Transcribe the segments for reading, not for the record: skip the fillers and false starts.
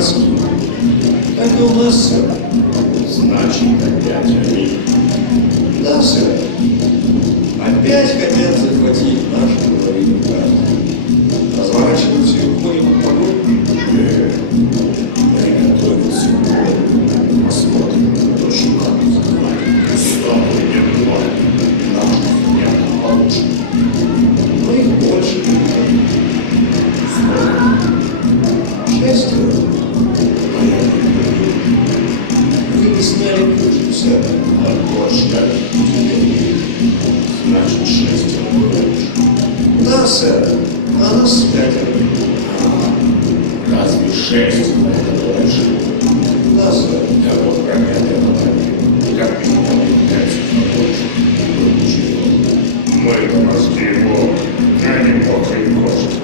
городские. Как и у нас, сэр. Значит, опять они. Да, сэр. Опять хотят захватить нашу половину карты. Разворачиваются и уходят в погоню. Приготовиться к бою. Посмотрим, кто шикарно захватит. Стоп, не было. Нашу землю получше. Но их больше. Сколько? 6. А я не люблю. Вы не сняли крышку, сэр. А кошка. Значит, 6 больше. Да, сэр. А нас 5. Разве 6 это больше? Да, сэр. Да вот проклятая молодая. Как не помню, 5 больше. Ну ничего. Мы просто его, а не мокрые кошки.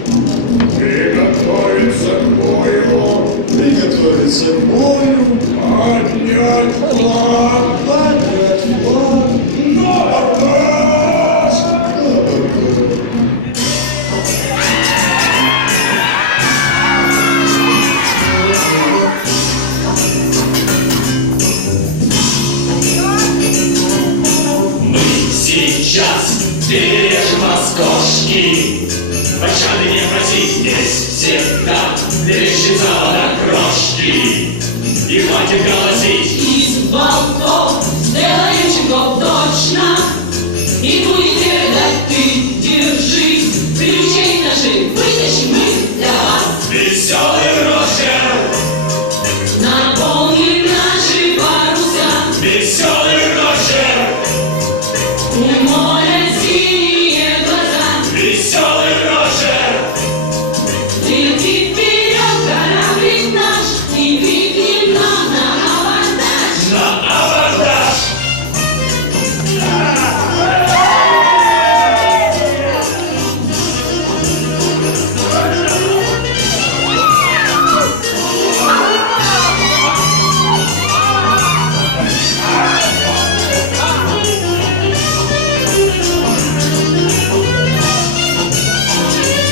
Приготовиться к бою. Приготовиться к бою. Поднять флаг. Поднять флаг. Нападать! Сейчас перережем роскошки. Пощады не проси здесь всегда. Лечится до крошки. И хватит голосить. Из болтов сделаем чеков точно. И будете дать ты, держись. Приключений наших вытащим мы для вас. Веселый Роджер. Наполним наши паруса. Веселый Роджер. У моря синие глаза. Веселый Роджер. Лети вперед, кораблик наш, и крикнем нам на абордаж. На абордаж.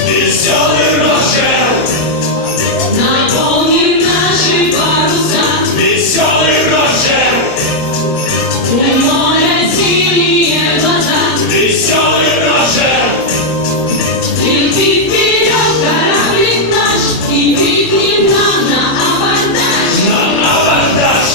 Веселый Роджер. Наполним наши паруса. Веселый Роджер. У моря синие глаза. Веселый Роджер. Лети вперед, кораблик наш, и крикнем нам на абордаж. На абордаж.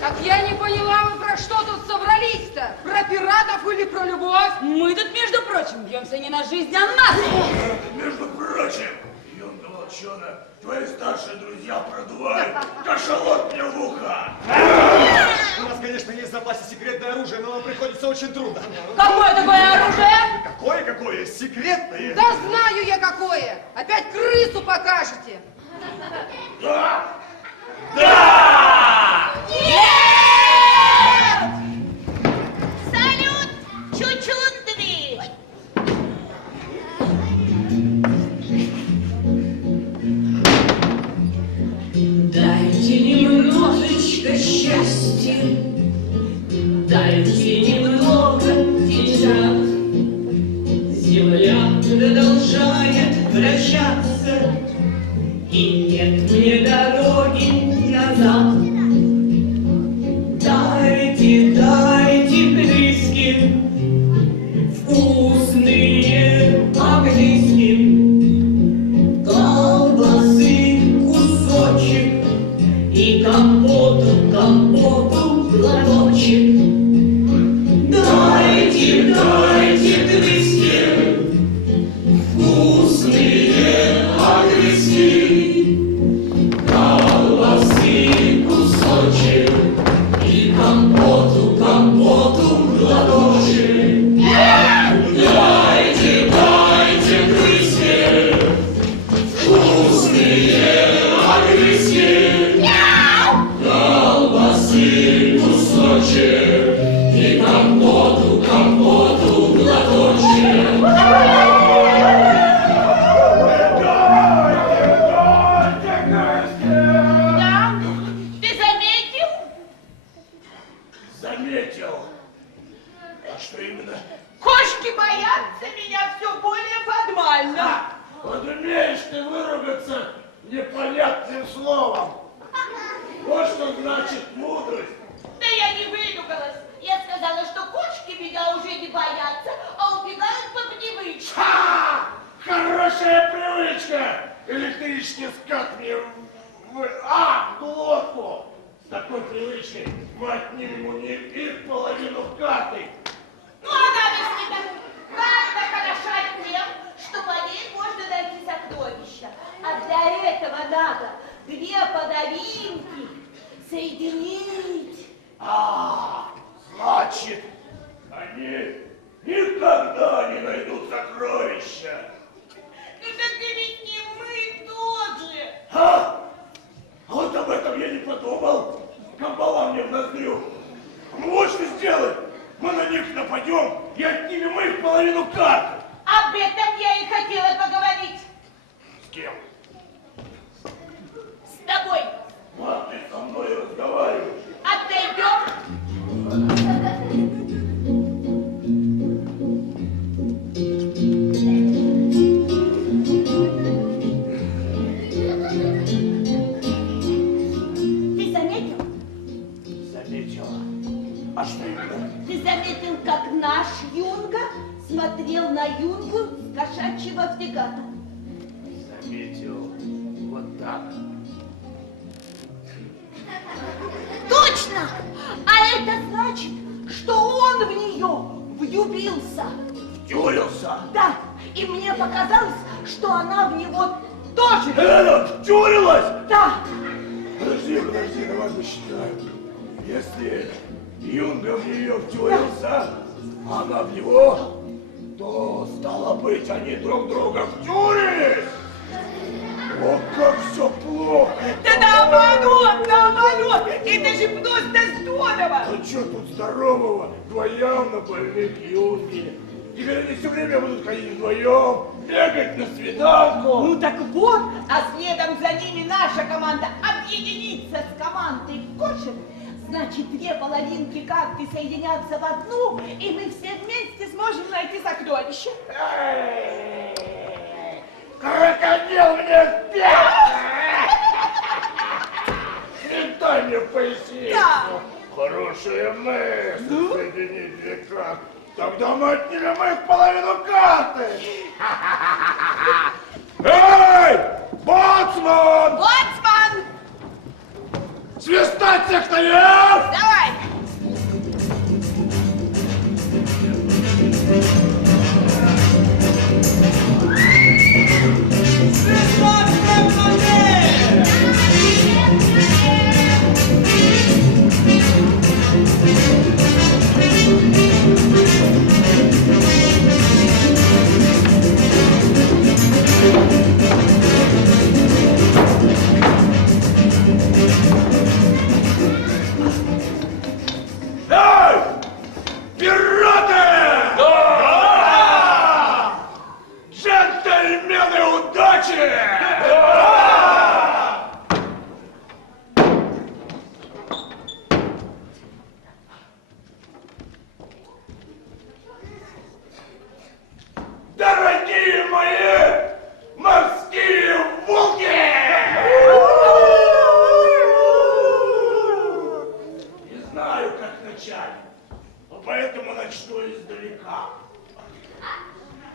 Так я не поняла, вы про что тут собрались-то? Про пиратов или про любовь? Мы тут, между прочим, бьемся не на жизнь, а на смерть. Между прочим, юнга волчона, твои старшие друзья продувают кашалот мне в ухо. У нас, конечно, есть в запасе секретное оружие, но нам приходится очень трудно. Какое такое оружие? Какое? Секретное? Да знаю я какое! Опять крысу покажете! Да! Салют, чучундри! Дайте немножечко счастья, дайте немного деньжат. Земля продолжает вращаться, и нет мне дороги назад. Дайте близким вкусные английские колбасы кусочек и компоту Кошки боятся меня все более формально. Вот умеешь ты выругаться непонятным словом. Вот что значит мудрость. Да я не выругалась. Я сказала, что кошки меня уже не боятся, а убегают по привычке. Ха! Хорошая привычка! Электрический скат мне в глотку! С такой привычкой мы отнимем у них их половину карты. Ну, она ведь правда хороша тем, что по ней можно найти сокровища. А для этого надо две половинки соединить. Значит, они никогда не найдут сокровища. Это ведь не мы тоже. А вот об этом я не подумал. Камбала мне в ноздрю. Вот что сделаем. Мы на них нападем и отнимем их половину карты. Об этом я и хотела поговорить. С кем? С тобой. А ты со мной разговариваешь. Отойдем. Ты заметил? Заметила. А что именно? Ты заметил, как наш Юнга смотрел на Юнгу с кошачьего фрегата? Заметил. Вот так. Точно! А это значит, что он в нее влюбился. Тюрился. Да, и мне показалось, что она в него тоже. Тюрилась? Да. Подожди, давай посчитаем. Если Юнга в нее втюрился, а она в него, то, стало быть, они друг друга втюрились. О, как все плохо! Да наоборот, это же просто здорово. А что тут здорового? Вдвоем на больных Юнги. Теперь они все время будут ходить вдвоем, бегать на свиданку. Ну так вот, а следом за ними наша команда объединится с командой кошек. Значит, две половинки карты соединятся в одну, и мы все вместе сможем найти сокровище. Крокодил мне спят! Не дай мне пояснить. Да. Хорошая мысль, соединить две карты. Тогда мы отнимем их половину карты. Эй, боцман! Боцман! Свистать всех наверх! Давай! Эй! Пираты! Да! Джентльмены удачи! Дорогие мои морские волки! Не знаю, как начать, поэтому начну издалека.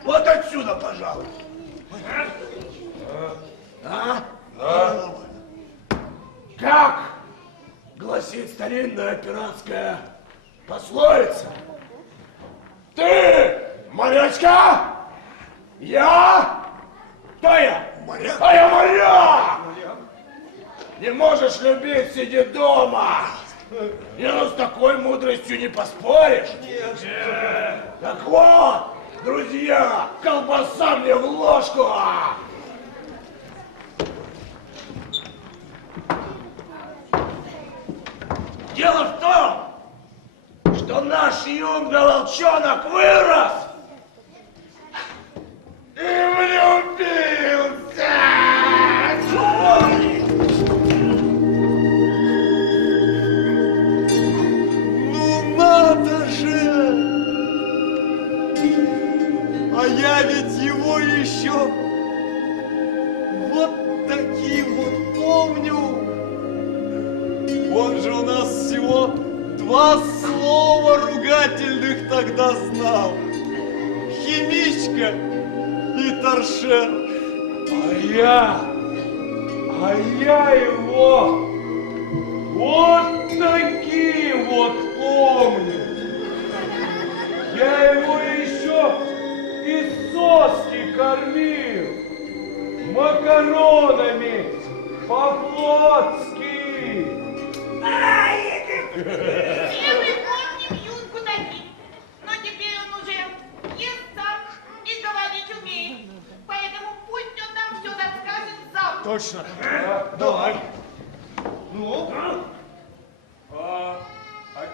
Вот отсюда, пожалуй. Как гласит старинная пиратская пословица, ты морячка, я, кто я? Моряк. А я моряк! Не можешь любить, сиди дома. Не, ну с такой мудростью не поспоришь. Так вот, друзья, колбаса мне в ложку. Дело в том, что наш Юнга-волчонок вырос и влюбился. Ну надо же! А я ведь его еще вот таким вот помню. Он же у нас всего 2 слова ругательных тогда знал. Химичка и торшер. А я его вот таким вот помню. Я его еще из соски кормил. Макаронами по-флотски. Все мы помним Юнку таким, но теперь он уже ест сам и говорить умеет. Поэтому пусть он нам все расскажет сам. Точно. Давай. Ну? А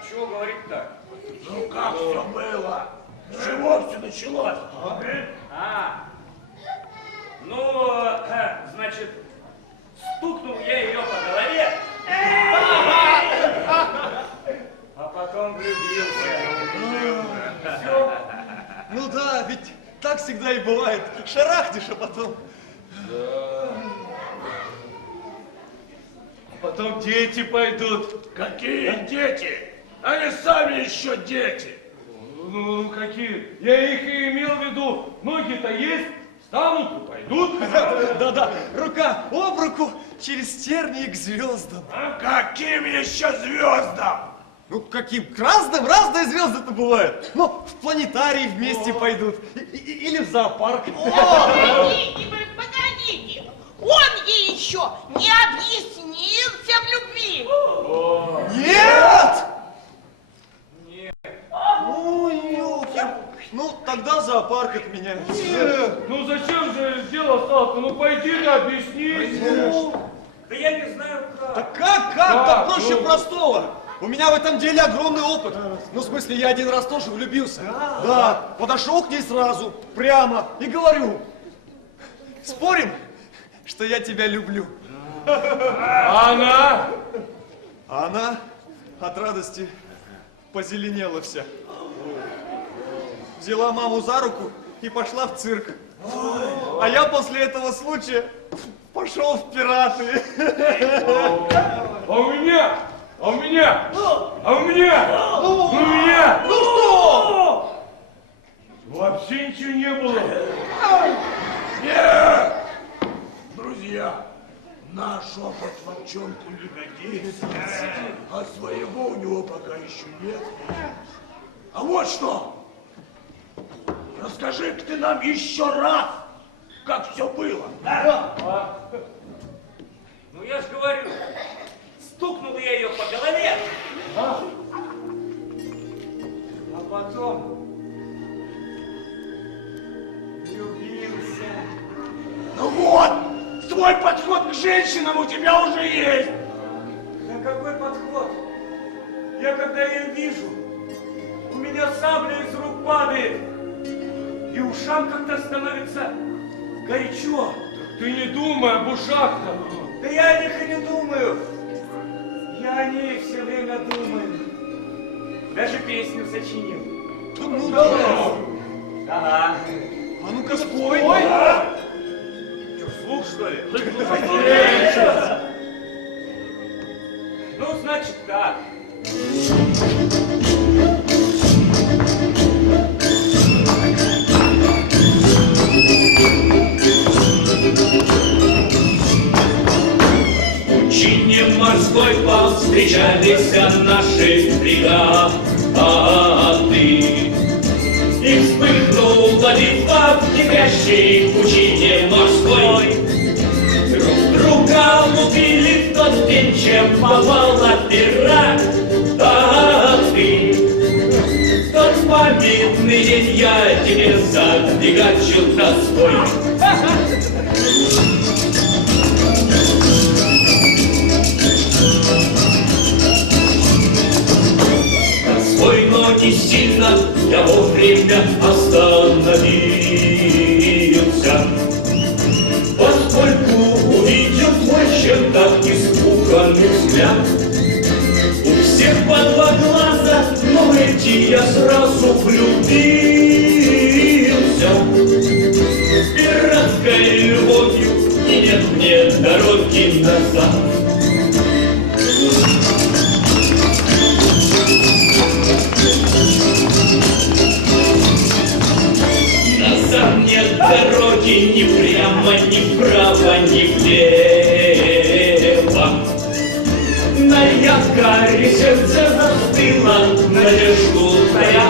чё говорить-то? Ну как все было? С чего все началось? Значит, стукнул я ее по голове, а потом влюбился. Все. Ну да, ведь так всегда и бывает. Шарахнешь, а потом... Потом дети пойдут. Какие дети? Они сами еще дети. Ну, какие? Я их и имел в виду. Ноги-то есть, встанут и пойдут. Да-да, рука об руку через тернии к звездам. А каким еще звездам? Ну, каким? К разным? Разные звезды-то бывают. Ну, в планетарий вместе пойдут. Или в зоопарк. Погодите вы, погодите. Он ей еще не объяснился в любви. Нет! Ну, елки. Ну, тогда зоопарк от меня. Ну зачем же дело стало? Ну пойди да объяснись. Да я не знаю как. Да как? Да проще простого. У меня в этом деле огромный опыт. Ну, в смысле, я один раз тоже влюбился. Да, подошел к ней сразу, прямо, и говорю: спорим, что я тебя люблю. А она? А она от радости позеленела вся. Взяла маму за руку и пошла в цирк. А я после этого случая пошел в пираты. А у меня? Ну что? Вообще ничего не было. Нет! Друзья, наш опыт в чем-то не годится, а своего у него пока еще нет. А вот что! Расскажи-ка ты нам еще раз, как все было. Ну я ж говорю, стукнул я ее по голове, а потом влюбился. Ну вот, свой подход к женщинам у тебя уже есть. Да какой подход? Я когда ее вижу, у меня сабля из рук падает, и ушам как-то становится горячо. Ты не думай об ушах-то. Да я о них и не думаю. Я о ней все время думаю. Даже песню сочинил. Ну да. Ага. А ну-ка спой. Что, вслух, что ли? Ну, значит так. В пучине морской повстречались наши бригады. И вспыхнула битва в кипящей пучине морской. Друг друга убили в тот день, чем попала пират. В тот памятный день я тебе задвигачил тоской. Свой, но не сильно я вовремя остановился, поскольку увидел твой чем-то испуганный взгляд. У всех по 2 глаза, но эти я сразу влюбился. нет мне дороги назад. Назад нет дороги ни прямо, ни вправо, ни влево. На якоре сердце застыло, надежду тая,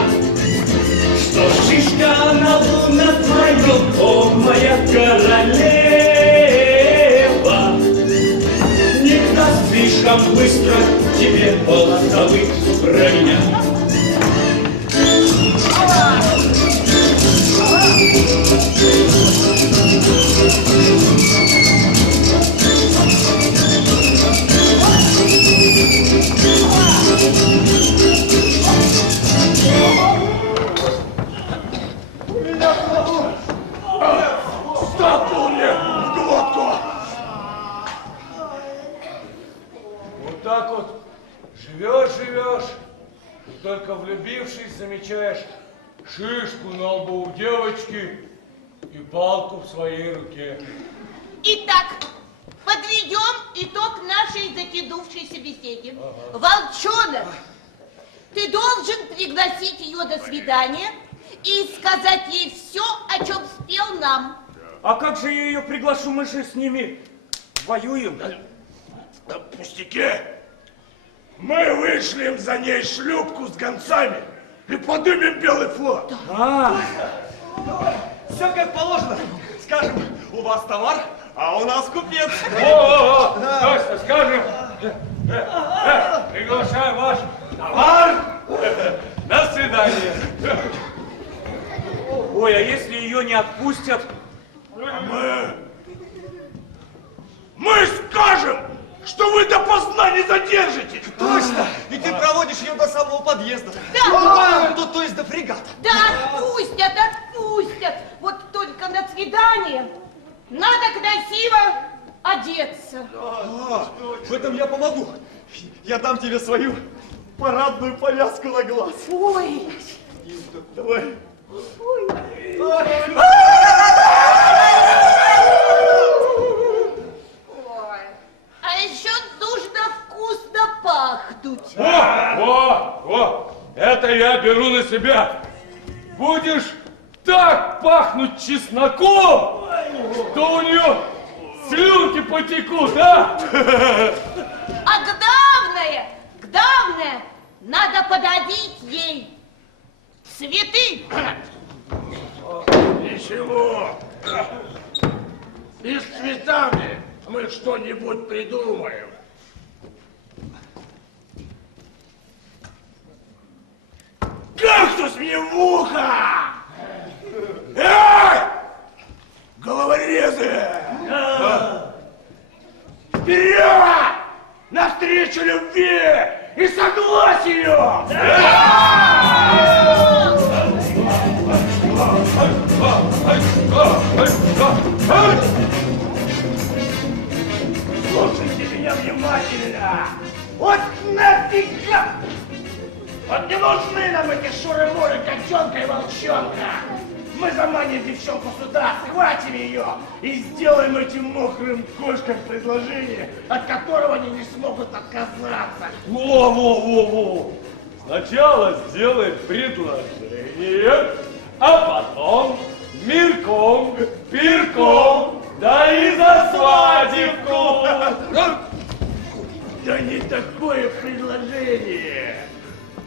что шишка на луна твоем, о, моя королева, не даст слишком быстро тебе позабыть про меня. Стопнул мне в глотку. Вот так вот живешь, и только влюбившись замечаешь шишку на лбу у девочки и палку в своей руке. Итак, подведем итог нашей затянувшейся беседе. Волчонок, ты должен пригласить ее до свидания и сказать ей все, о чем спел нам. А как же я ее приглашу? Мы же с ними воюем. Да пустяки. Мы вышлем за ней шлюпку с гонцами и поднимем белый флаг. Все как положено. Скажем, у вас товар, а у нас купец. Точно, скажем, приглашаем ваш товар на свидание. Ой, а если ее не отпустят? Мы скажем, что вы допоздна не задержите. Точно! И ты проводишь ее до самого подъезда. Да. То есть до фрегата. Да отпустят, отпустят. Вот только на свидание надо красиво одеться. В этом я помогу. Я дам тебе свою парадную повязку на глаз. Ой. Давай. А еще нужно вкусно пахнуть. О, это я беру на себя. Будешь так пахнуть чесноком, что у нее слюнки потекут, а? А главное, надо подарить ей цветы. Ничего. И с цветами мы что-нибудь придумаем. Кактус мне в ухо! Эй! Головорезы! Вперед! Навстречу любви и согласию! Слушайте меня внимательно! Вот нафига! Вот не нужны нам эти шуры-муры котенка и волчонка! Мы заманим девчонку сюда, схватим ее и сделаем этим мокрым кошкам предложение, от которого они не смогут отказаться. Во. Сначала сделай предложение, а потом мирком, пирком, да и за свадебку. Да не такое предложение.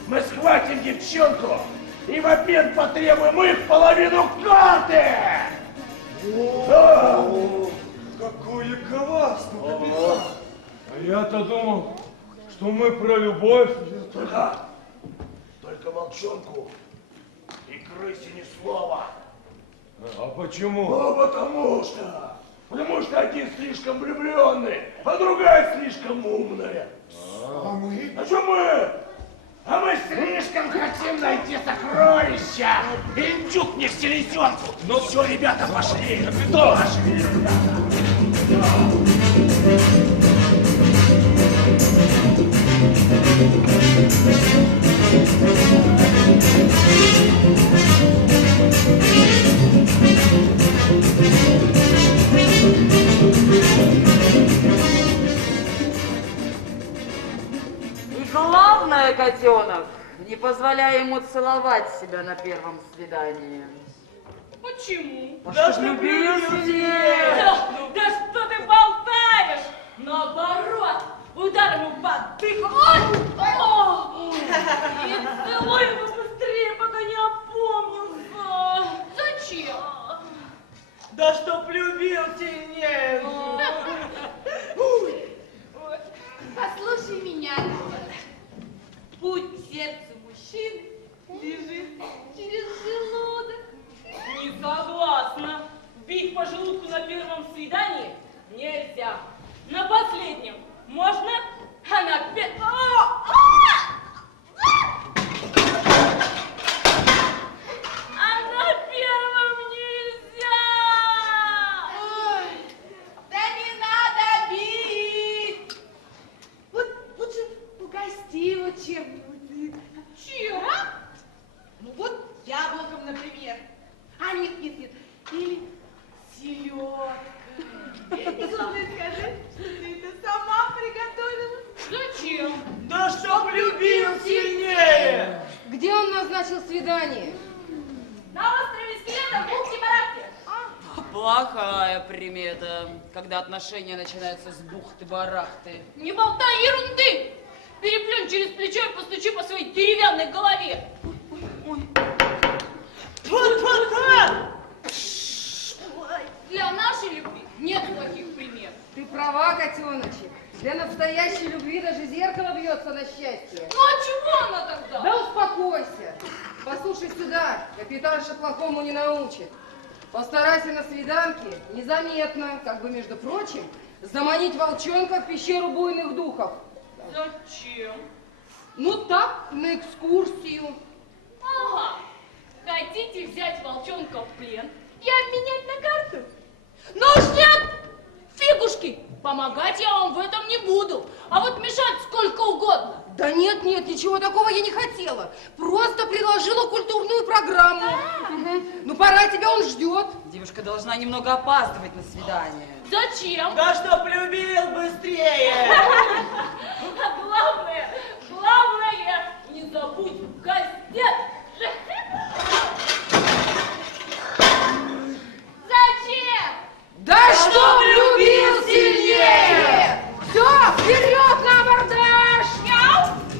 Мы схватим девчонку и в обмен потребуем их половину карты. Какое коварство! А я-то думал, что мы про любовь. Только волчонку и крысе ни слова. А почему? Потому что один слишком влюбленный, а другая слишком умная. А мы? А что мы? А мы слишком хотим найти сокровища. Индюк мне в селезенку. Ну все, ребята, пошли. Пошли, ребята. котенок, не позволяй ему целовать себя на первом свидании. Почему? Да что влюбился? Да что ты болтаешь? Наоборот, удар ему под дых. Ой! И целуй его быстрее, пока не опомнился. Зачем? Да чтоб любил сильнее. Послушай меня, Люба. Путь сердца мужчин лежит через желудок. Не согласна. Бить по желудку на первом свидании нельзя. На последнем можно, а на первом... А на первом нельзя! Ой, да не надо бить. Вот лучше угости его чем-нибудь. Чем? Ну вот яблоком, например. А нет. Или селедкой. И главное скажи, что ты это сама приготовила. Зачем? Да чтоб любил сильнее. Где он назначил свидание? На острове Скелета в бухте-барахте. Плохая примета, когда отношения начинаются с бухты-барахты. Не болтай ерунды! Переплюнь через плечо и постучи по своей деревянной голове. Для нашей любви нет плохих примет. Ты права, котеночек. Для настоящей любви даже зеркало бьется на счастье. Ну а чего она тогда? Да успокойся. Послушай сюда, капитанша плохому не научит. Постарайся на свиданке незаметно, как бы между прочим, заманить волчонка в пещеру буйных духов. Зачем? Ну так, на экскурсию. Ага. Хотите взять волчонка в плен и обменять на карту? Ну уж нет! Фигушки! Помогать я вам в этом не буду, а вот мешать сколько угодно. Да нет, ничего такого я не хотела. Просто предложила культурную программу. Ну пора, тебя он ждет. Девушка должна немного опаздывать на свидание. Зачем? Да чтоб любил быстрее. А главное, не забудь газет. Зачем? Да чтоб любил сильнее! Все, вперед на абордаж!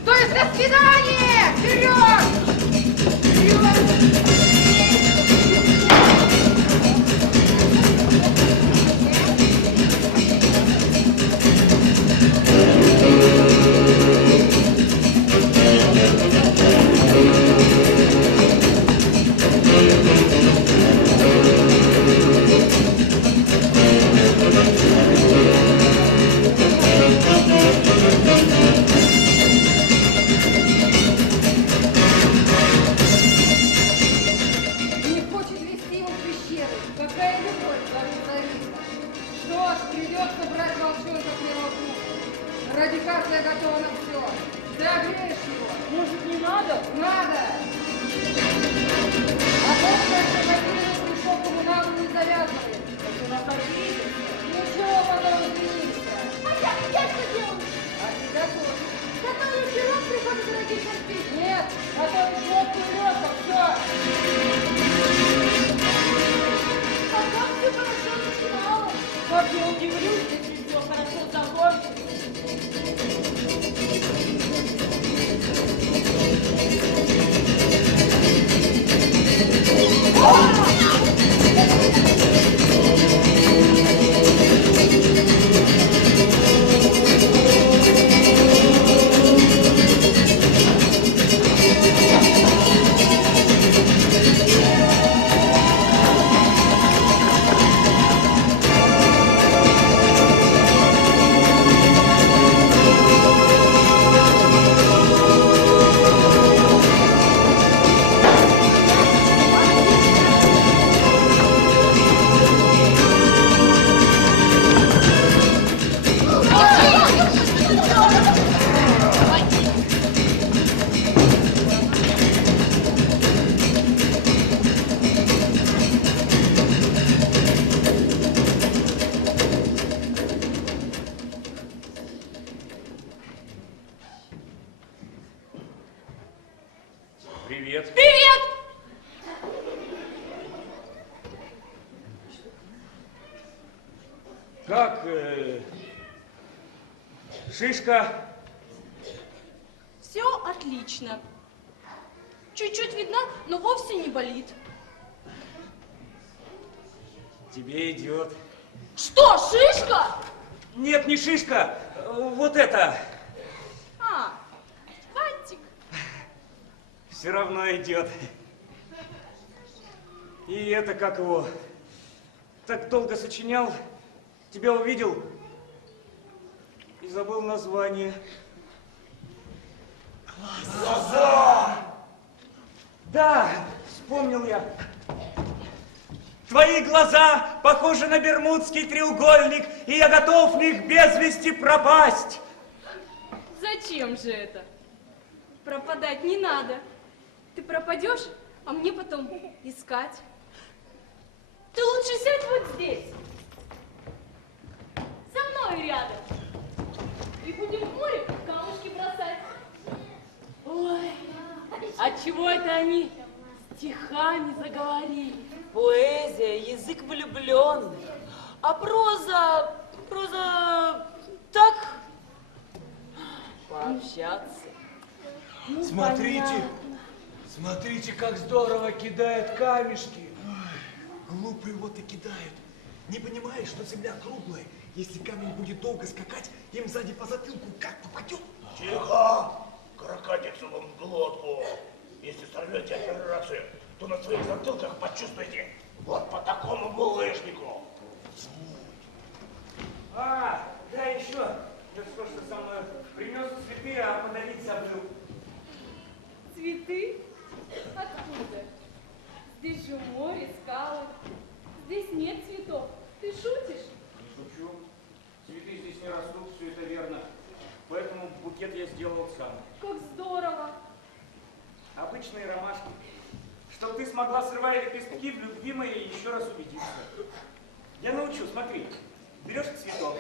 То есть на свидание! Вперед! Вперед! Не хочет вести его в пещеры. Какая любовь даже зависла. Что ж, придется брать волчонка первого круга. Ради карты я готова на все. Ты огреешь его. Может, не надо? Надо! А после шоколировать мешок коммуналу не завязывает. У нас обидится. Ничего, потом извинишься. А я что делаю? А ты готов? Который пирог приходит родителям пить. Нет, готовишь водку и лёдку, все. А как все хорошо начиналось? Как я удивлюсь, если все хорошо закончится. Как шишка? Все отлично. Чуть-чуть видно, но вовсе не болит. Тебе идет. Что, шишка? Нет, не шишка. Вот это. А, бантик. Все равно идет. И это как его? Так долго сочинял, тебя увидел и забыл название. Глаза! Да, вспомнил я. Твои глаза похожи на Бермудский треугольник, и я готов в них без вести пропасть. Зачем же это? Пропадать не надо. Ты пропадешь, а мне потом искать. Ты лучше сядь вот здесь. Со мной рядом. И будем в море камушки бросать. Ой, а чего это они стихами заговорили? Поэзия, язык влюбленный. А проза так пообщаться. Ну, Смотрите, понятно. смотрите, как здорово кидает камешки. Глупые вот и кидают. Не понимаешь, что земля круглая. Если камень будет долго скакать, им сзади по затылку как попадет. Тихо! Крокодицу вам в глотку. Если сорвете операцию, то на своих затылках почувствуете вот по такому булыжнику. А, да еще. Да что ж ты со мной принес цветы, а подарить забыл. Цветы? Откуда? Здесь же море, скалы. Здесь нет цветов. Ты шутишь? Не шучу. Цветы здесь не растут, все это верно. Поэтому букет я сделал сам. Как здорово. Обычные ромашки. Чтоб ты смогла, срывая лепестки, в любви моей еще раз убедиться. Я научу, смотри. Берешь цветок.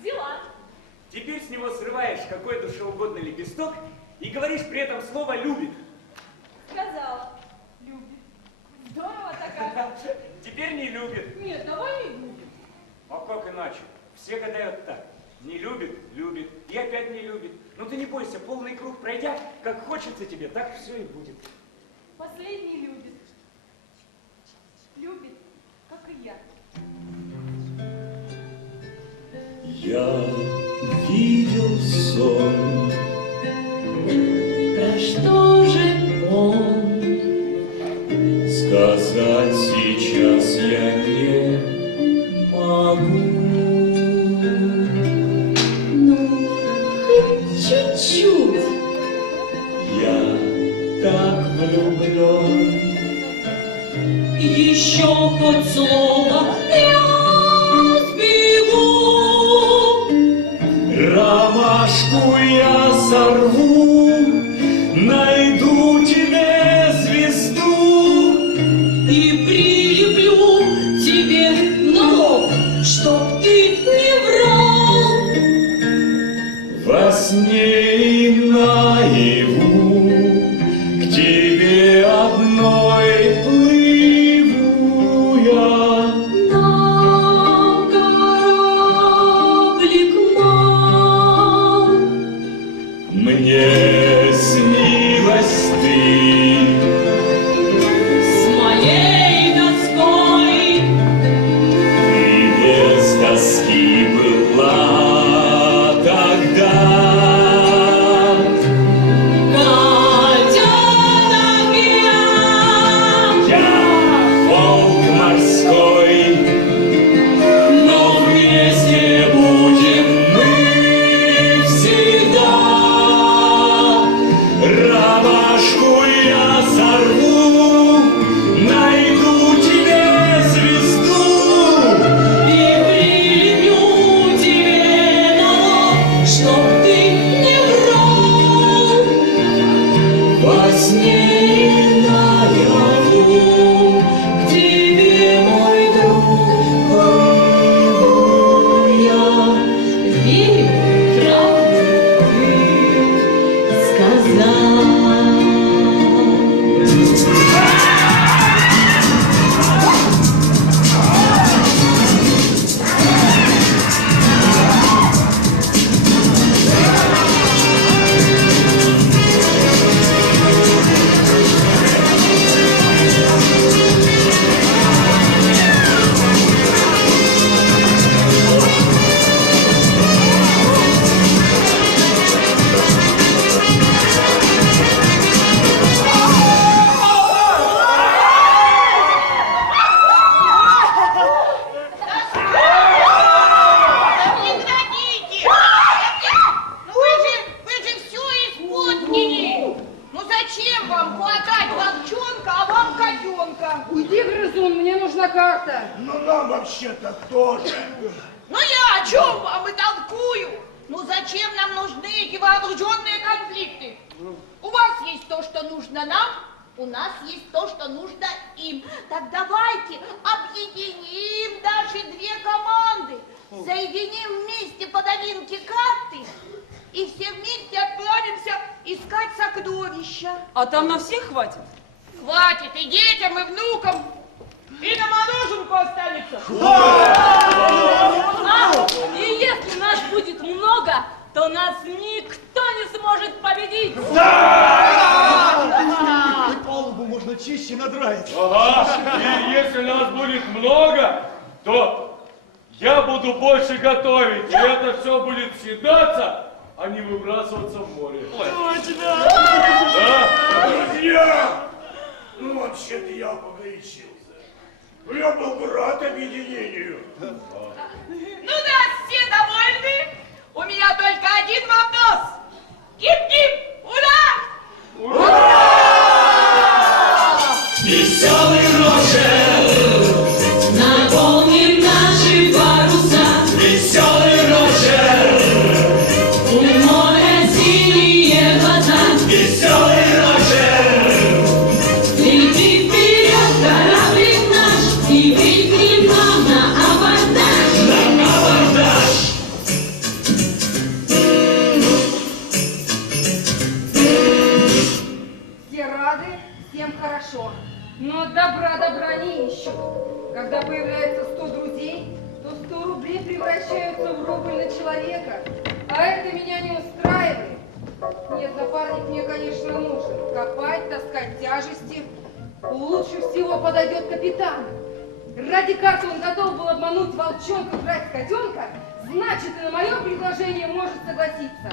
Взяла. Теперь с него срываешь какой душеугодный лепесток и говоришь при этом слово «любит». Сказала. Любит. Здорово такая. Теперь не любит. Нет, давай не любит. А как иначе? Все гадают так. Не любит, любит. И опять не любит. Но ты не бойся, полный круг пройдя, как хочется тебе, так все и будет. Последний любит. Любит, как и я. Я видел сон. Про что же он? Сказать сейчас я не могу. Ну, хоть чуть-чуть. Я так влюблен. Еще хоть слово я сбегу. Ромашку я сорву, найду тебе звезду И прилеплю тебе на лоб, чтоб ты не врал. во сне и наяву к тебе одной плыву я. На кораблик мал. Мне Катун, мне нужна карта. Ну нам вообще-то тоже. Ну я о чем вам и толкую? Ну зачем нам нужны эти вооруженные конфликты? У вас есть то, что нужно нам, у нас есть то, что нужно им. Так давайте объединим наши две команды, соединим вместе подавинки карты и все вместе отправимся искать сокровища. А там на всех хватит? Хватит и детям, и внукам, и на мороженку останется. И если нас будет много, то нас никто не сможет победить. Палубу можно чище надраить. Ага, и если нас будет много, то я буду больше готовить, и это все будет съедаться, а не выбрасываться в море. Да? Друзья! Ну вообще-то я погорячился. Я был бы рад объединению. Ну да, все довольны? У меня только один вопрос. Гип-гип, ура! Веселый Роджер, наполним наши паруса. Веселый Роджер, у моря синие глаза. Веселый Роджер, лети вперед, кораблик наш, и крикни нам на абордаж. На абордаж. Все рады, всем хорошо. Но добра не ищут. Когда появляется 100 друзей, то 100 рублей превращаются в рубль на человека. А это меня не устраивает. Нет, напарник мне, конечно, нужен. Копать, таскать тяжести. Лучше всего подойдет капитан. Ради карты он готов был обмануть волчонка, брать котенка. Значит, и на мое предложение может согласиться.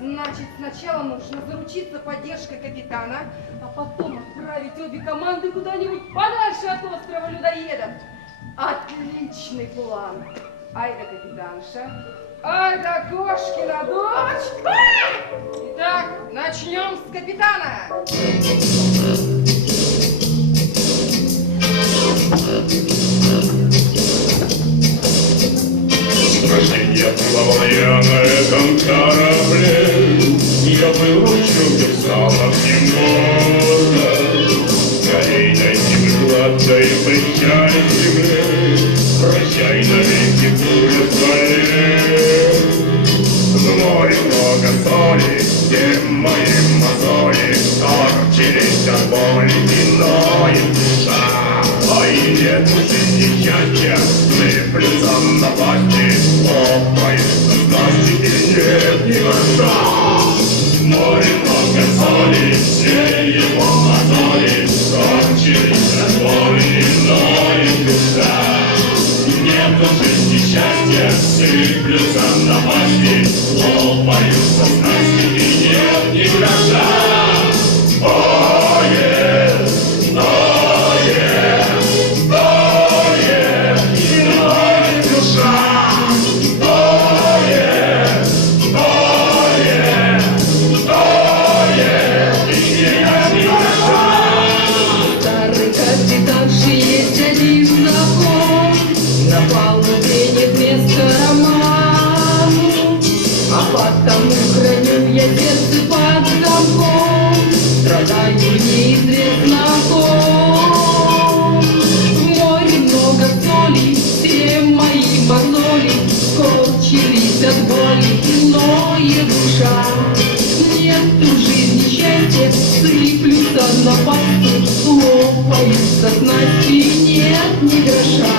Значит, сначала нужно заручиться поддержкой капитана, а потом отправить обе команды куда-нибудь подальше от острова людоедов. Отличный план. Ай да капитанша, ай да кошкина дочь. Итак, начнем с капитана. Рождение плавал я на этом корабле, я был волчонком, стал Артемона. Скорей найти бы гладкой прощай земле, прощай навеки буря столе. В море много соли, где мои мозоли торчились от боли и ноет душа. Ой, нет в жизни счастья, сыплются напасти, лопаются снасти и нет ни гроша. В море много соли, все его мозоли торчились от боли и ноет душа. Нет в жизни счастья, сыплются напасти, лопаются снасти и нет ни гроша. Старый капитанши есть один закон, на палубе нет места роману, а потому храню я сердце под замком, страдаю неизвестно ком. В море много соли, все мои мозоли скорчились от боли, ноет душа. Нету в жизни счастья, сыплются напасти, лопаются снасти, нет ни гроша.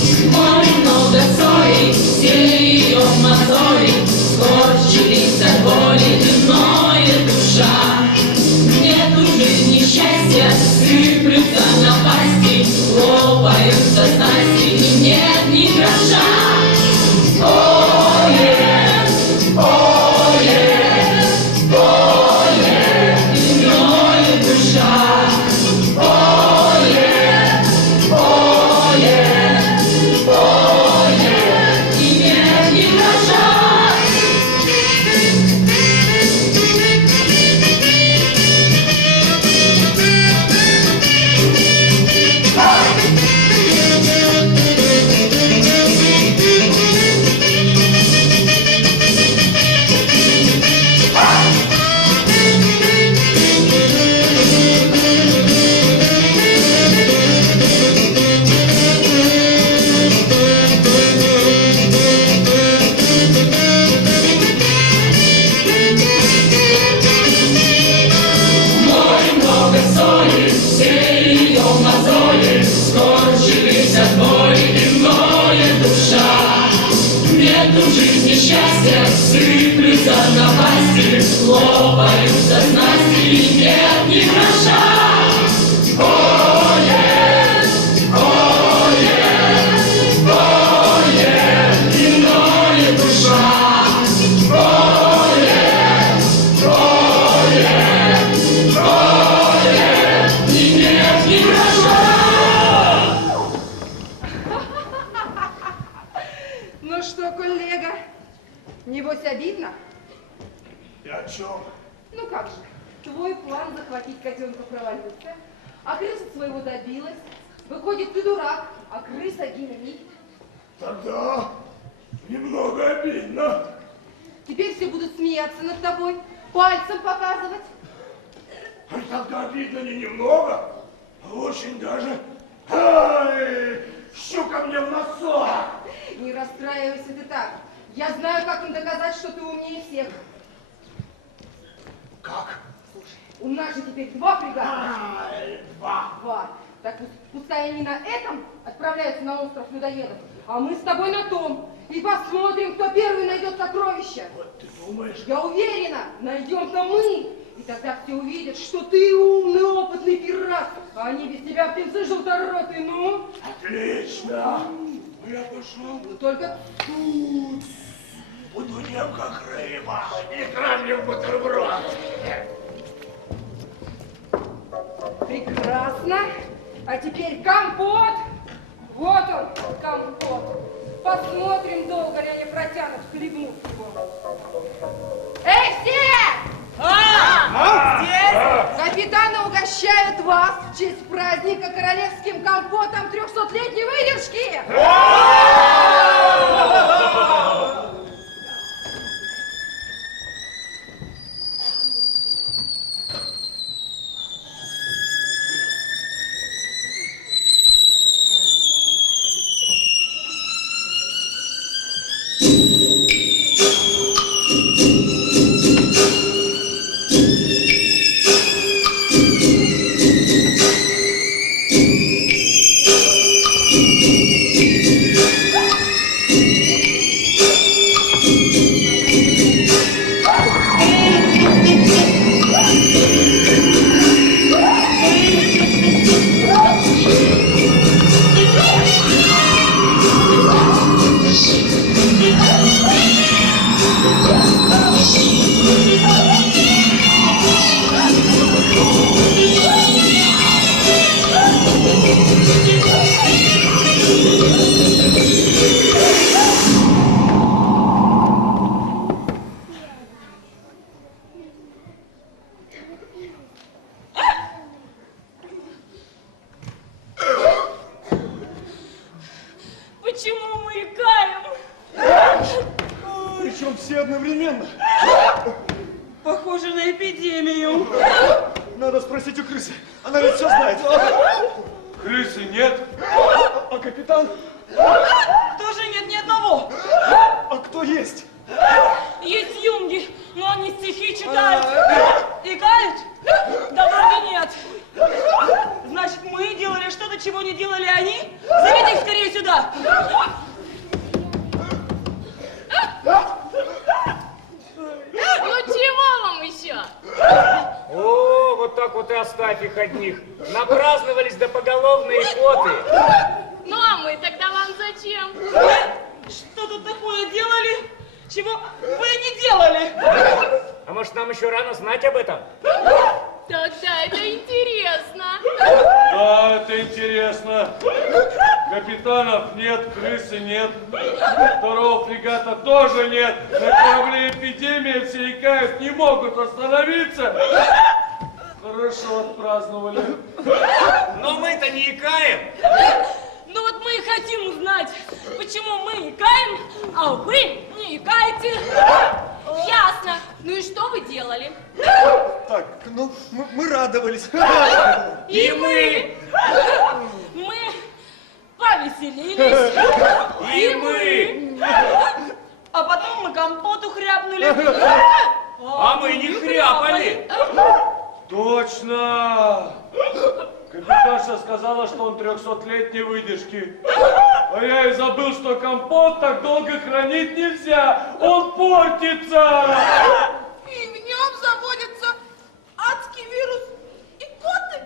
В море много соли, все ее мозоли скорчились от боли, ноет душа. Нету в жизни счастья, сыплются напасти, лопаются снасти, нет ни гроша. Oh, Небось обидно? Ты о чем? Ну как же, твой план захватить котенка провалился, а крыса своего добилась. Выходит, ты дурак, а крыса гений. Тогда немного обидно. Теперь все будут смеяться над тобой, пальцем показывать. А тогда обидно не немного, а очень даже. Ай, щука мне в носок. Не расстраивайся ты так. Я знаю, как им доказать, что ты умнее всех. Как? Слушай, у нас же теперь 2 фрегата. Ай, 2. 2. Так пускай они на этом отправляются на остров людоедов, а мы с тобой на том. И посмотрим, кто первый найдет сокровища. Вот ты думаешь? Я уверена, найдем-то мы. И тогда все увидят, что ты умный, опытный пират, а они без тебя птенцы желторотые, ну? Отлично. Я пошел. Ну только тут. Буду нем как рыба. Икра мне в бутерброд. прекрасно. А теперь компот. Вот он, компот. Посмотрим, долго ли они протянут хлебнуть его. Эй, все! Здесь капитаны угощают вас в честь праздника королевским компотом 300-летней выдержки. Почему мы икаем? Причем все одновременно. Похоже на эпидемию. Надо спросить у крысы. Она ведь все знает. Крысы нет. А капитан? Тоже нет ни одного. А кто есть? Есть юнги, но они стихи читают. Икают? Да вроде нет. Значит, мы делали что-то, чего не делали они? Зовите их скорее сюда. Ну чего вам еще? О, вот так вот и оставь их одних. Напраздновались до поголовной икоты. Ну а мы тогда вам зачем? Что тут такое делали, чего вы не делали? А может, нам еще рано знать об этом? Тогда это интересно. Да, это интересно. Капитанов нет, крысы нет. Второго фрегата тоже нет. На корабле эпидемия, все икают, не могут остановиться. Хорошо отпраздновали. Но мы-то не икаем. Ну вот мы и хотим узнать, почему мы икаем, а вы не икаете. Ясно. Ну и что вы делали? Так, ну, мы радовались. И мы. Мы повеселились. И мы. А потом мы компоту хряпнули. А мы не хряпали. Точно! Капитанша сказала, что он 300-летней выдержки. А я и забыл, что компот так долго хранить нельзя. Он портится! И в нем заводится адский вирус икоты.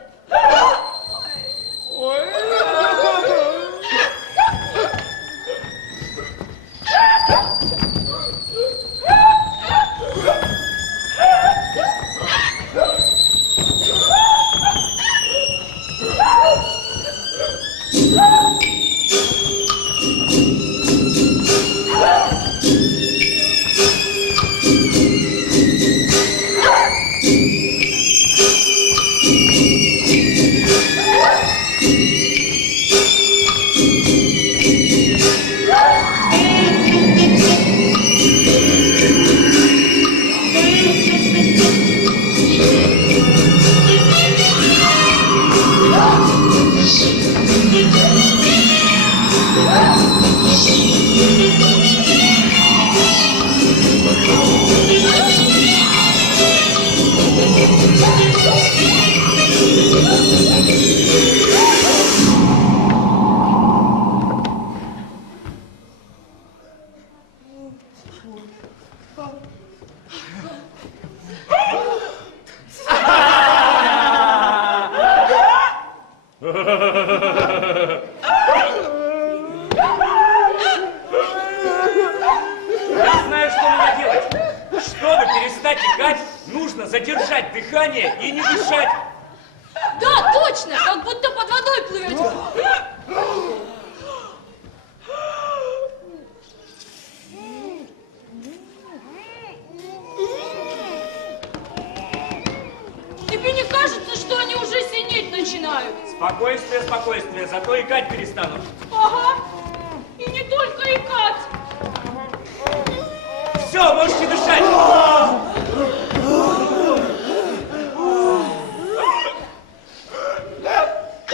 задержать дыхание и не дышать. Да, точно, как будто под водой плывете. Тебе не кажется, что они уже синеть начинают? Спокойствие, спокойствие, зато икать перестанут. Ага, и не только икать. Все, можете дышать.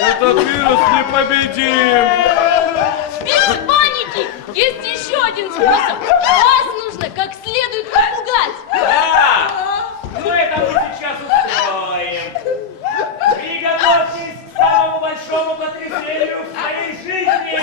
Этот вирус непобедим! Без паники! Есть еще один способ. Вас нужно как следует напугать. Да! Ну это мы сейчас устроим. Приготовьтесь к самому большому потрясению в своей жизни!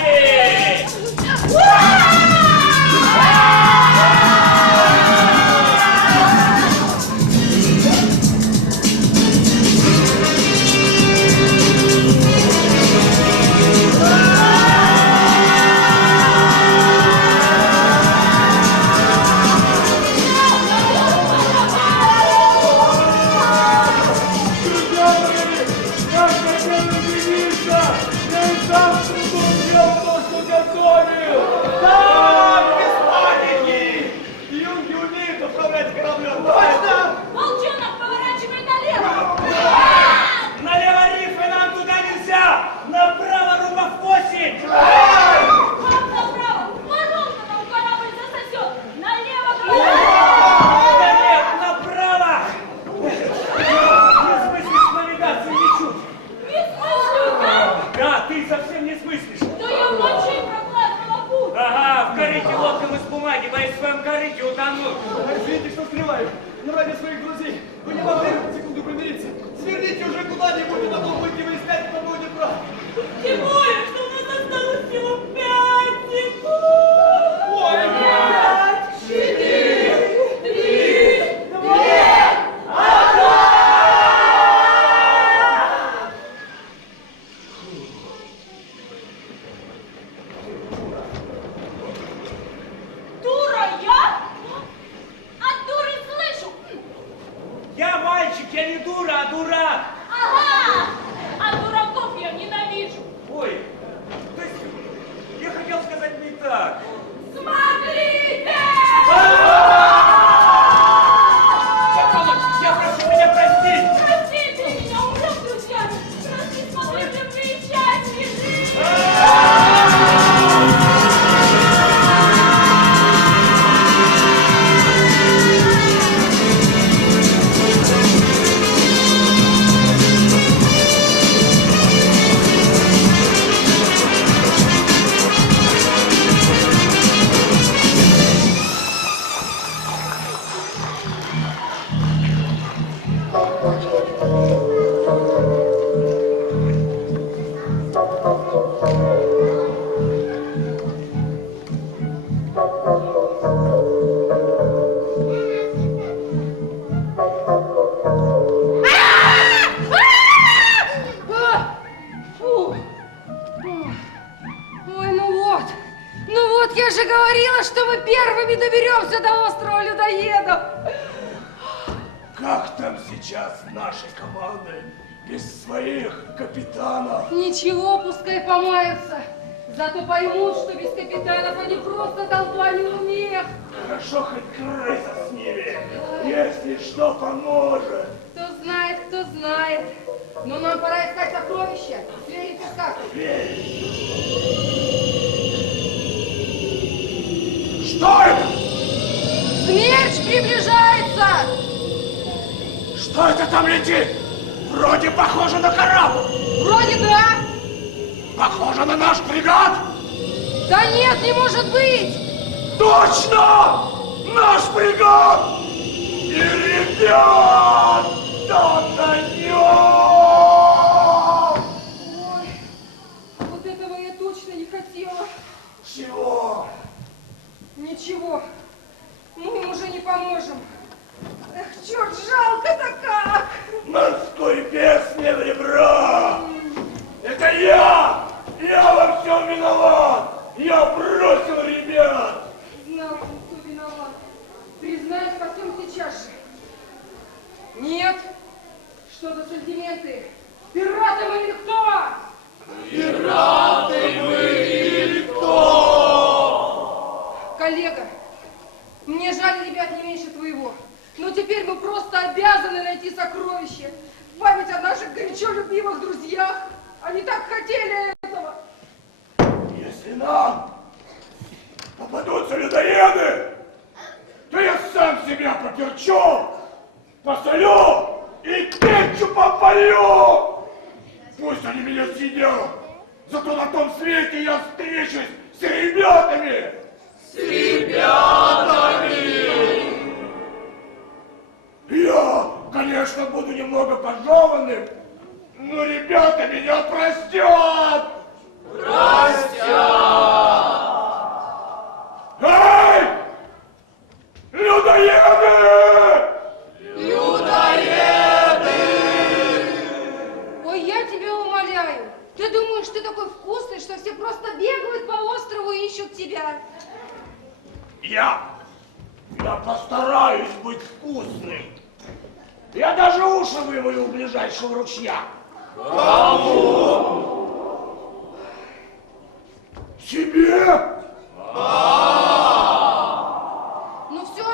Волчонок, поворачивай налево. Налево рифы, нам туда нельзя! Направо рубов 8! Как направо? Воронка там корабль засосет. Налево, Да нет, направо! Не смыслишь навигации ничуть! Не смыслю, да? Да, ты совсем не смыслишь! Да я в ночи прокладывала путь. Ага, в корыте лодкам из бумаги, боюсь в своем корыте утонуть! Извините, что скрываю, но ради своих друзей вы не могли на секунду помириться. Сверните уже куда-нибудь, и потом будете выяснять, кто будет прав. Тем более, что у нас осталось всего 5 секунд. Ой, 5, 4, 3, 2, 1. Дура я? От дуры слышу. Я мальчик, я не дура, а дурак! Ага, а дураков я ненавижу. Ой, то есть я хотел сказать не так. Смотрите! Я прошу меня простить! Простите меня, умрем, друзья! Прости, смотрите, приезжать, бежи! Ой, ну вот, я же говорила, что мы первыми доберемся до острова людоедов. Как там сейчас наши команды без своих капитанов? Ничего, пускай помаются. Зато поймут, что без капитанов они просто долбани умех. Хорошо, хоть крыса с ними, если что, поможет. Кто знает, кто знает. Но нам пора искать сокровища. Сверить как. Что это? Смерч приближается! Что это там летит? Вроде похоже на корабль. Вроде да. Похоже на наш фрегат. Да нет, не может быть! Точно! Наш фрегат! И ребята на нем! Ой, вот этого я точно не хотела. Чего? Ничего, мы им уже не поможем. Эх, черт, жалко-то как! Морской бес мне в ребро! Это я! Я во всем виноват! Я бросил ребят! Знал, кто виноват. Признай, спасем сейчас же. документы. Пираты мы или кто? Пираты мы или кто? Коллега, мне жаль ребят не меньше твоего. Но теперь мы просто обязаны найти сокровище. Память о наших горячо любимых друзьях. Они так хотели этого. Если нам попадутся людоеды, то я сам себя поперчу, посолю и кетчупом полью. Пусть они меня съедят, зато на том свете я встречусь с ребятами. С ребятами! Я, конечно, буду немного пожеванным, но ребята меня простят! Простят! Эй! Людоеды! Людоеды! Ой, я тебя умоляю. Ты думаешь, ты такой вкусный, что все просто бегают по острову и ищут тебя? Я постараюсь быть вкусным. Я даже уши вымою у ближайшего ручья. Кому? Себе? Ну все,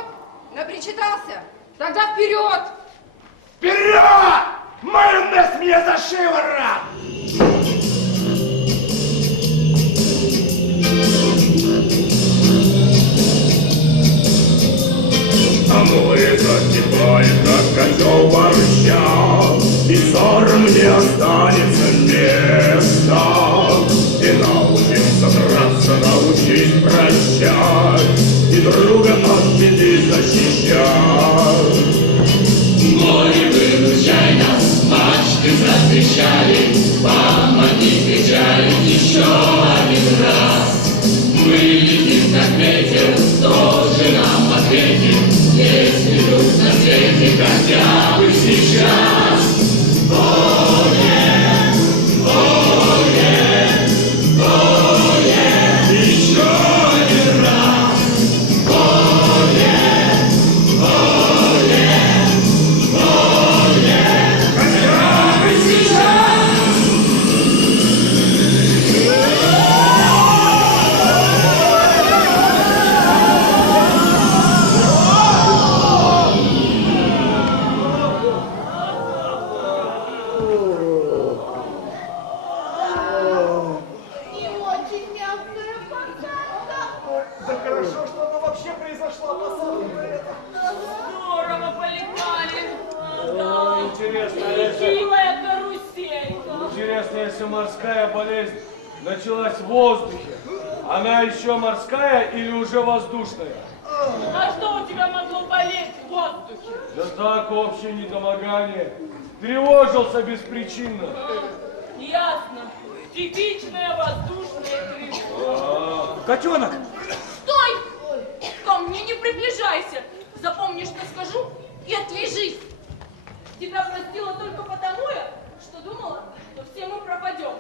напричитался. Тогда вперед! Вперед! Майонез мне за шиворот! А море закипает, как котел борща, и ссорам не останется места. И научимся драться, научись прощать, и друга от беды защищать. Море, выручай нас, мачты затрещали, помоги печали еще один раз. Мы летим, как ветер, тоже нам ответит, если друг на свете хотя бы сейчас. Еще один раз. Хотя бы сейчас. Не очень мягкая посадка. Да хорошо, что она вообще произошла, посадка это. Здорово полетали. Да. Интересно, Милая каруселька. Интересно, если морская болезнь началась в воздухе, она еще морская или уже воздушная? А что у тебя могло болеть в воздухе? Да так, общее недомогание. Тревожился беспричинно. Ясно. Типичная воздушная тревога. Котенок! Стой! Ко мне не приближайся. Запомни, что скажу, и отвяжись. Тебя простила только потому, что думала, что все мы пропадем.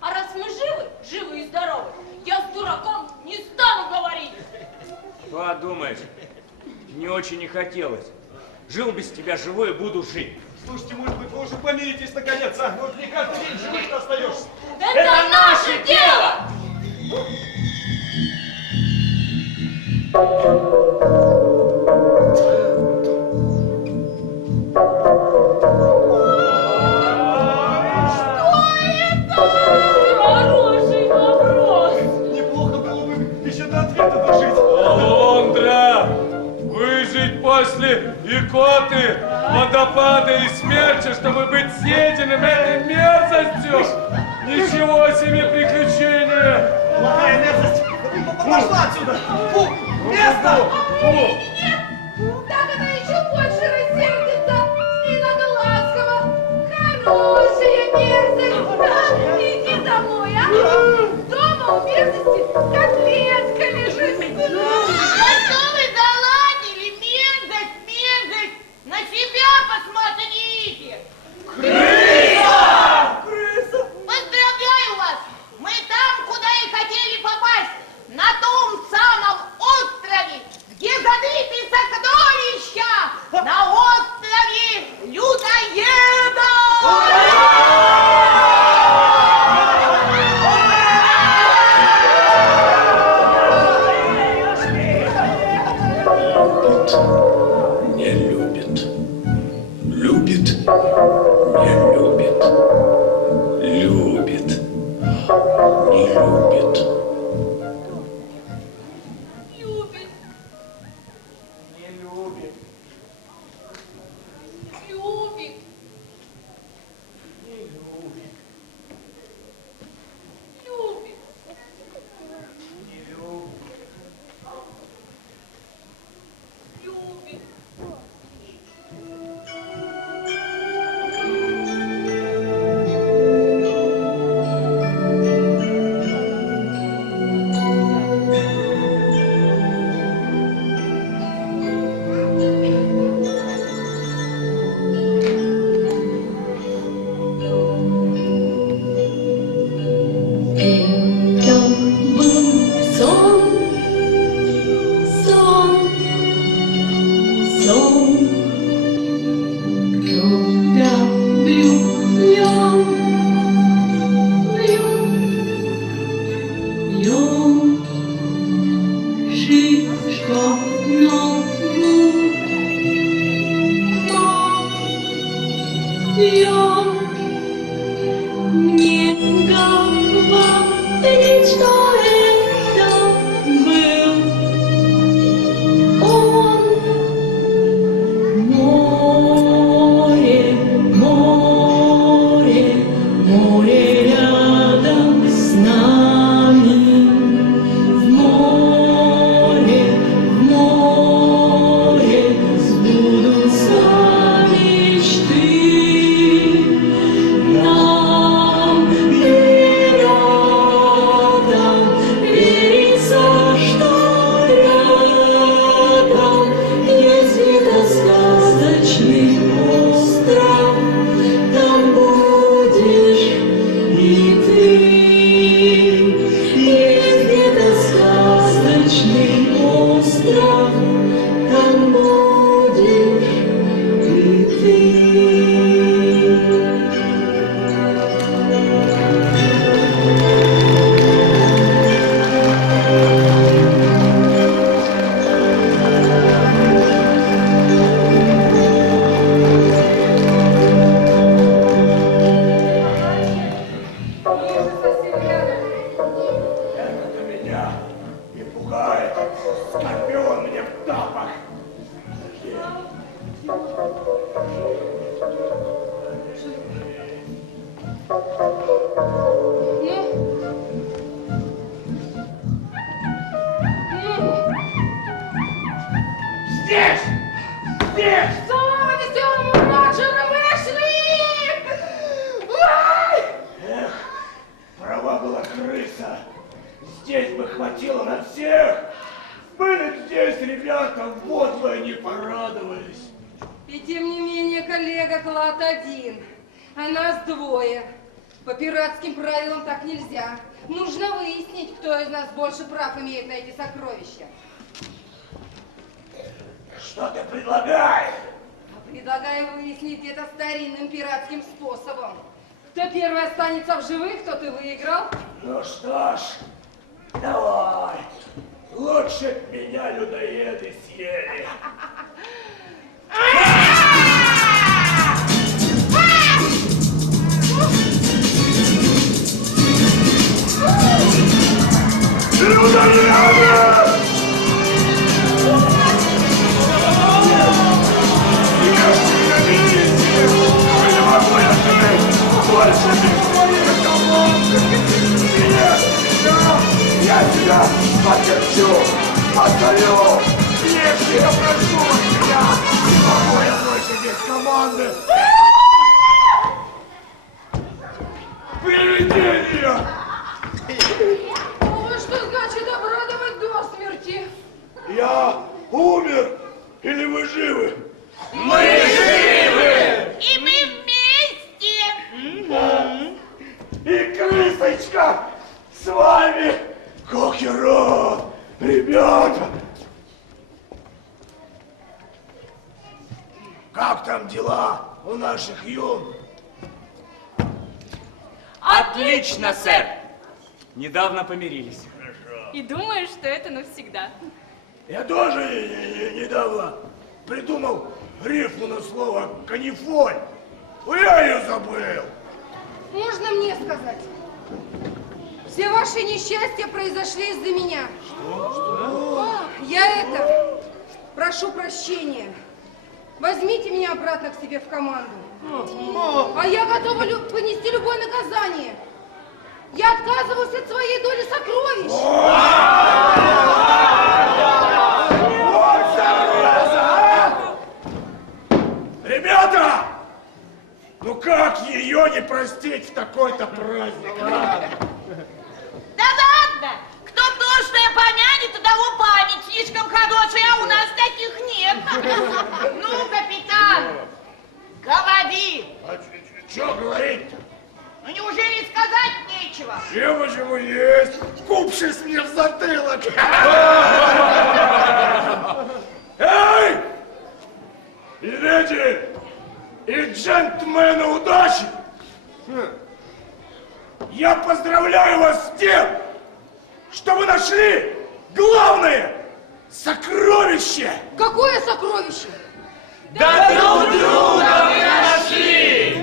А раз мы живы и здоровы, я с дураком не стану говорить. Подумаешь, не очень не хотелось. Жил без тебя живой и буду жить. Слушайте, может быть, вы уже помиритесь наконец, а? Вот не каждый день живых остаешься. Это наше дело! Хороший вопрос. Неплохо было бы еще до ответа дожить. Лондра! Выжить после икоты, водопада и смерти, чтобы быть съеденным этой мерзостью! Ничего себе приключения! Плохая мерзость! Пошла отсюда! Фу! Место! Нет, так она еще больше рассердится и надо ласково. Хорошая мерзость. Иди домой, а? Дома у мерзости котлетка лежит. Что вы заладили? Мерзость! На себя посмотрите! Крыса! Поздравляю вас! Мы там, куда и хотели попасть! На том самом острове, где за 3 писать не любит. Любит. Не любит. Любит. Не любит. Любит. Не любит. Любит. Это был сон, сон, сон. Когда бьем, шишка на луг, не говорит, что это был он. Море, море, море рядом с нами. В море сбудутся мечты. Нам не рядом верится, что рядом, если это сказочный остров, там будешь и ты. Если это сказочный остров, там будешь и ты. Ниже совсем рядом. Это меня и пугает. Скорпион мне в тапах. Здесь! Здесь! Самого веселого Роджера вышли! Эх, права была крыса. Здесь бы хватило на всех. Были здесь ребята, вот бы они порадовались. И тем не менее, коллега, клад один, а нас двое. По пиратским правилам так нельзя. Нужно выяснить, кто из нас больше прав имеет на эти сокровища. Что ты предлагаешь? Предлагаю выяснить это старинным пиратским способом. Кто первый останется в живых, тот и выиграл. Ну что ж, давай. Лучше б меня людоеды съели. Людоеды! Я тебя потерпю, отдаю. Если я прошу от тебя, не могу я больше без команды. Привидение! Ой, что значит обрадовать до смерти? Я умер или вы живы? Мы живы! И мы вместе! И крысочка с вами! Кокерот! Ребята! Как там дела у наших юн? Отлично, сэр. Недавно помирились. И думаешь, что это навсегда. Я тоже недавно придумал рифму на слово канифоль. Я ее забыл. Можно мне сказать? Все ваши несчастья произошли из-за меня. Что? Я прошу прощения. Возьмите меня обратно к себе в команду. А я готова понести любое наказание. Я отказываюсь от своей доли сокровищ. Вот зараза, а! Ребята! Ну как ее не простить в такой-то праздник, а? Да ладно! Кто прошлое помянет, у того память слишком хорошая, а у нас таких нет. Ну, капитан, говори. А что говорить-то? Ну, неужели сказать нечего? Почему есть? Купшись мне в затылок. Эй! Леди и джентльмены удачи! Я поздравляю вас с тем, что вы нашли главное сокровище! Какое сокровище? Да друг друга мы нашли!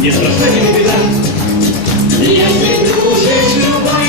Не страшна тебе беда, если дружишь, любовь.